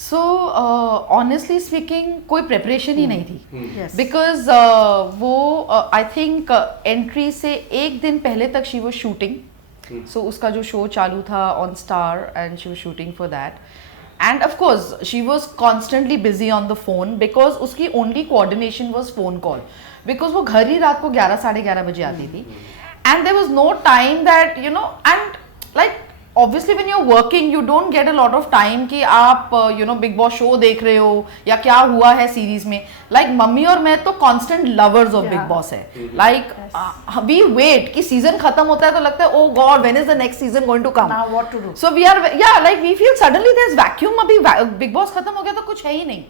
So honestly speaking कोई प्रिपरेशन ही नहीं थी Yes. बिकॉज वो आई थिंक एंट्री से एक दिन पहले तक शी वॉज शूटिंग सो उसका जो शो चालू था on Star and she was shooting for that and of course she was constantly busy on the phone because उसकी only coordination was phone call because वो घर ही रात को 11 साढ़े 11 बजे आती थी and there was no time that you know and like obviously when you're working you don't get a lot of time कि आप you know big boss show देख रहे हो या क्या हुआ है सीरीज में लाइक मम्मी और मैं तो constant lovers of Bigg Boss है लाइक वी वेट कि सीजन खत्म होता है तो लगता है oh God when is the next season going to come Now what to do? So we are या like we feel suddenly there is vacuum अभी बिग बॉस खत्म हो गया तो कुछ है ही नहीं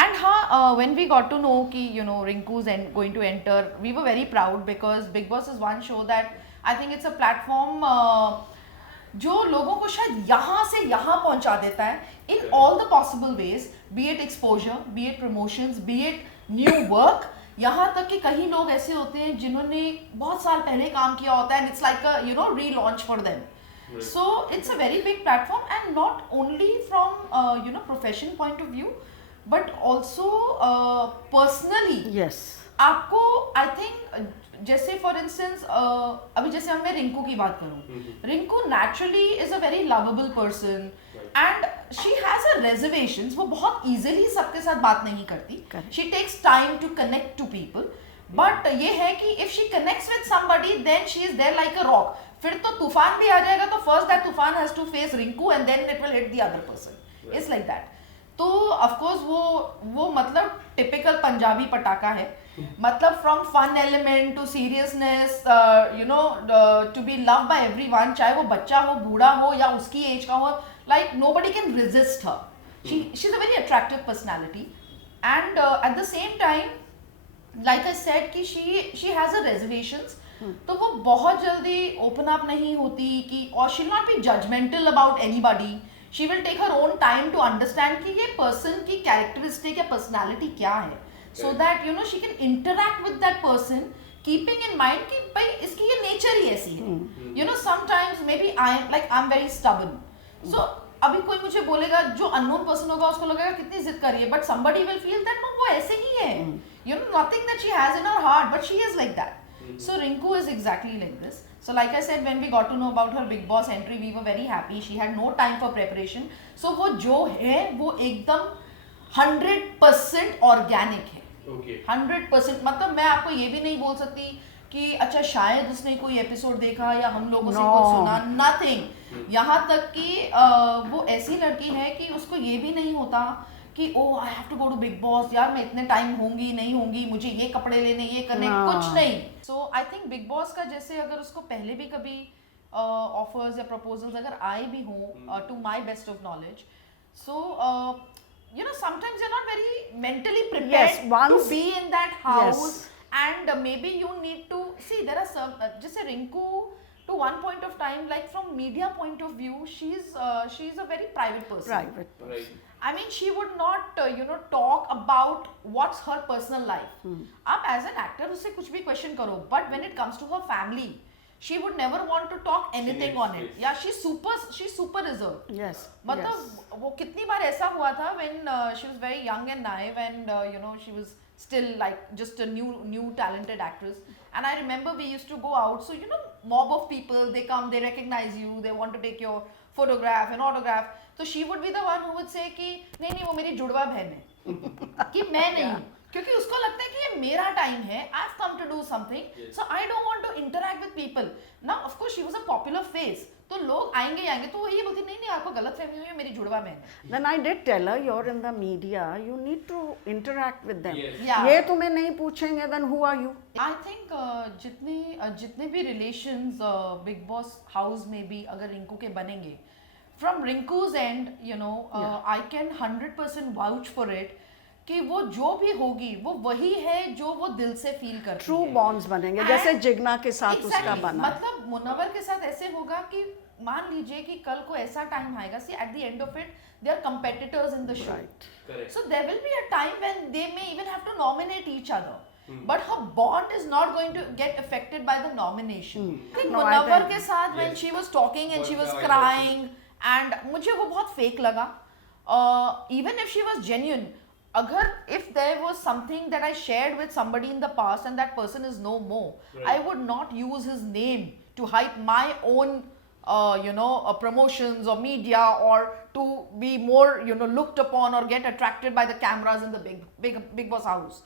एंड हाँ when we got to know कि you know Rinku is going to enter we were very proud because Bigg Boss is one show that I think it's a platform जो लोगों को शायद यहाँ से यहाँ पहुंचा देता है in all the possible ways B it exposure B it promotions B it new work यहाँ तक कि कई लोग ऐसे होते हैं जिन्होंने बहुत साल पहले काम किया होता है and it's like a you know relaunch for them so it's a very big platform and not only from you know profession point of view but also personally Yes. आपको आई थिंक जैसे for instance अभी जैसे मैं रिंकू की बात करूं Rinku naturally is a very lovable person and she has a reservations वो बहुत इजीली सबके साथ बात नहीं करती Correct. She takes time to connect to people but ये है कि if she connects with somebody then she is there like a rock फिर तो तूफान भी आ जाएगा तो फर्स्ट दैट तूफान has to face Rinku and then it will hit the other person it's like that तो ऑफ कोर्स वो मतलब टिपिकल पंजाबी पटाखा है मतलब from fun element to seriousness you know to be love by everyone चाहे वो बच्चा हो बूढ़ा हो या उसकी एज का हो like nobody can resist her she is a very attractive personality and at the same time like I said कि शी हैज अ रिजर्वेशंस तो वो बहुत जल्दी ओपन अप नहीं होती कि और she not be judgmental about anybody she will take her own time to understand कि ये पर्सन की कैरेक्टरिस्टिक या पर्सनालिटी क्या है so that you know she can interact with that person keeping in mind कि भाई इसकी ये नेचर ही ऐसी है you know sometimes maybe I am very stubborn so अभी कोई मुझे बोलेगा जो अननोन पर्सन होगा उसको लगेगा कितनी जिद कर रही है but somebody will feel that no वो ऐसे ही है you know nothing that she has in her heart but she is like that so Rinku is exactly like this so like I said when we got to know about her big boss entry we were very happy she had no time for preparation so वो जो है वो एकदम 100% ऑर्गेनिक है Okay. 100% मतलब मैं आपको ये भी नहीं बोल सकती कि अच्छा शायद उसने कोई एपिसोड देखा या हम लोगों से No. कुछ सुना नथिंग यहाँ तक कि वो ऐसी लड़की है कि उसको ये भी नहीं होता कि oh I have to go to Bigg Boss यार मैं इतने टाइम होंगी नहीं होंगी मुझे ये कपड़े लेने ये करने No. कुछ नहीं सो आई थिंक बिग बॉस का जैसे अगर उसको पहले भी कभी ऑफर्स या प्रपोजल्स अगर आए भी हों to my best of knowledge so you know sometimes you're not very mentally prepared Yes, to once- be in that house Yes. and maybe you need to see there are some just a Rinku to one point of time like from media point of view she's a very private person Private person. Right. I mean she would not you know talk about what's her personal life आप as an actor उससे कुछ भी question करो but when it comes to her family she would never want to talk anything needs on it space. yeah she's super reserved Yes. मतलब वो कितनी बार ऐसा हुआ था when she was very young and naive and you know she was still like just a new talented actress and I remember we used to go out so you know mob of people they come they recognize you they want to take your photograph and autograph so she would be the one who would say कि नहीं वो मेरी जुड़वा बहन है कि मैं नहीं हूँ क्योंकि उसको लगता है कि ये मेरा टाइम है I have come to do something so I don't want to interact with people now of course she was a popular face तो लोग आएंगे तो वो ये बोलती नहीं आपको गलतफहमी हुई है मेरी जुड़वा बहन है Then I did tell her, you're in the media, you need to interact with them. Yes. Yeah. ये तुम्हें नहीं पूछेंगे, then who are you? I think जितने भी रिलेशंस बिग बॉस हाउस में भी अगर रिंकू के बनेंगे from Rinku's and you know I can 100% vouch for it कि वो जो भी होगी वो वही है जो वो दिल से फील करती True है bonds बनेंगे, And- जैसे जिग्ना के साथ उसका Exactly. बना. मतलब मुनव्वर के साथ ऐसे होगा कि मान लीजिए कि कल को ऐसा टाइम आएगा see at the end of it they are competitors in the show Right. Correct. so there will be a time when they may even have to nominate each other but her bond is not going to get affected by the nomination I think No, I Munawar think- के साथ when Yes. she was talking and she was Was the crying and मुझे वो बहुत फेक लगा even if she was genuine, agar if there was something that I shared with somebody in the past and that person is no more, I would not use his name to hype my own promotions or media, or to be more looked upon or get attracted by the cameras in the big boss house.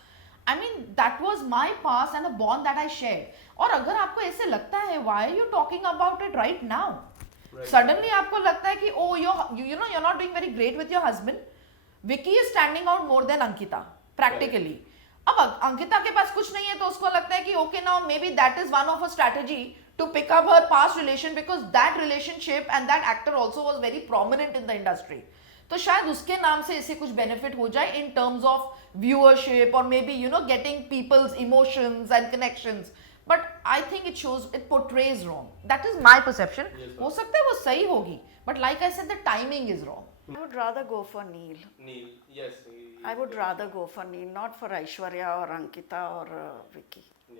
I mean, that was my past and a bond that I shared. और अगर आपको ऐसे लगता है, why are you talking about it right now? Suddenly आपको लगता है कि oh you're not doing very great with your husband. Vicky is standing out more than Ankita practically. अब अंकिता के पास कुछ नहीं है तो उसको लगता है कि okay now maybe that is one of a strategy to pick up her past relation, because that relationship and that actor also was very prominent in the industry. तो शायद उसके नाम से इसे कुछ बेनिफिट हो जाए in terms of viewership or maybe getting people's emotions and connections. But I think it portrays wrong. That is my perception. हो सकता है वो सही होगी, but like I said, the timing is wrong. I would rather go for Neil. Neil, yes. I would rather go for Neil, not for Aishwarya or Ankita or Vicky.